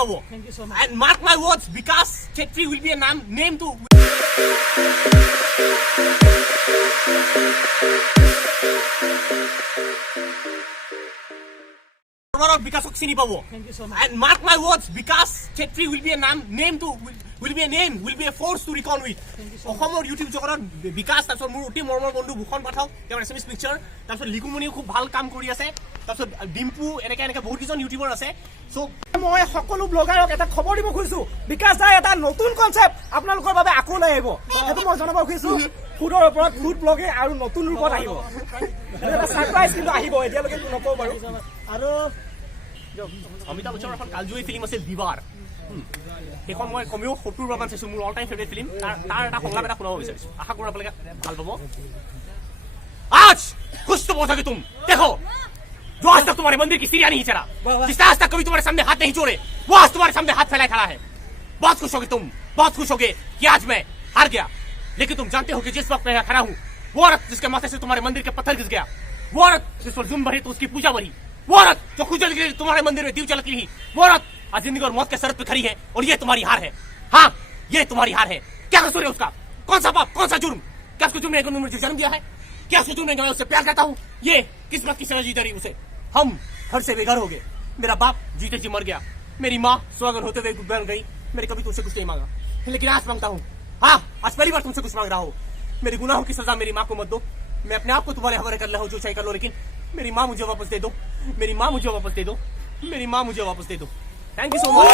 পাব and mark my words Vikas Chetri will be a name to Vikasok চিনি পাব and mark my words Vikas Chetri will be a name will be a force to reckon with অসমৰ YouTube জগতত বিকাশ তাৰপিছত মোৰ অতি মৰমৰ বন্ধু ভূষণ পাঠক তেওঁৰ এছএমএছ পিকচাৰ তাৰপিছত লিকুমণিও খুব ভাল কাম কৰি আছে তাৰপিছত ডিম্পু এনেকে বহুত কেইজন ইউটিউবাৰ আছে সো মই সকলো ব্লগাৰক এটা খবৰ দিব খুজিছো বিকাশ দাই এটা নতুন কনসেপ্ট আপোনালোকৰ বাবে আকৌ লৈ আহিব সেইটো মই জনাব খুজিছো ফুডৰ ওপৰত ফুড ব্লগে আৰু নতুন ৰূপত আহিব এটা সাৰপ্ৰাইজ কিন্তু আহিব এতিয়ালৈকে নকওঁ বাৰু আৰু অমিতাভ বচ্চনৰ এখন কালজয়ী ফিল্ম আছে বিবাৰ সেইখন মই কমেও 70 বাৰ মান চাইছো মোৰ অল টাইম ফেভাৰিট ফিল্ম তাৰ এটা সংলাপ এটা শুনাব বিচাৰিছো আশা কৰো আপোনালোকে ভাল পাব आज कुछ तो बोल सके तुम देखो जो आज तक तुम्हारे मंदिर की सीढ़ियां नहीं चढ़ा जिसने आज तक कभी तुम्हारे सामने हाथ नहीं जोड़े वो आज तुम्हारे सामने हाथ फैलाए खड़ा है बहुत खुश होगे तुम बहुत खुश होगे कि आज मैं हार गया लेकिन तुम जानते हो कि जिस वक्त मैं यहाँ खड़ा हूँ वो औरत जिसके माथे से तुम्हारे मंदिर के पत्थर घिस गया वो औरत जिस पर जुल्म बढ़ी तो उसकी पूजा बढ़ी वो औरत जो खुजल गिरी तुम्हारे मंदिर में दीव जलती रही वो औरत आज जिंदगी और मौत के सर पे खड़ी है और ये तुम्हारी हार है हाँ ये तुम्हारी हार है क्या कसूर है उसका कौन सा पाप कौन सा जुर्म क्या उसको जुर्म ने मुझे जन्म दिया है क्या उसको जुर्म ने मैं उससे प्यार करता हूँ ये किस्मत की सजा जीत रही उसे हम घर से बेघर हो गए मेरा बाप जीते जी मर गया मेरी माँ सुहागन होते हुए बन गई मेरे कभी तुमसे कुछ नहीं मांगा लेकिन आज मांगता हूँ हाँ आज पहली बार तुमसे कुछ मांग रहा हो मेरी गुनाहों की सजा मेरी माँ को मत दो मैं अपने आप को तुम्हारे हवाले कर लो जो चाहे कर लो लेकिन मेरी माँ मुझे वापस दे दो मेरी माँ मुझे वापस दे दो मेरी माँ मुझे वापस दे दो थैंक यू सो मच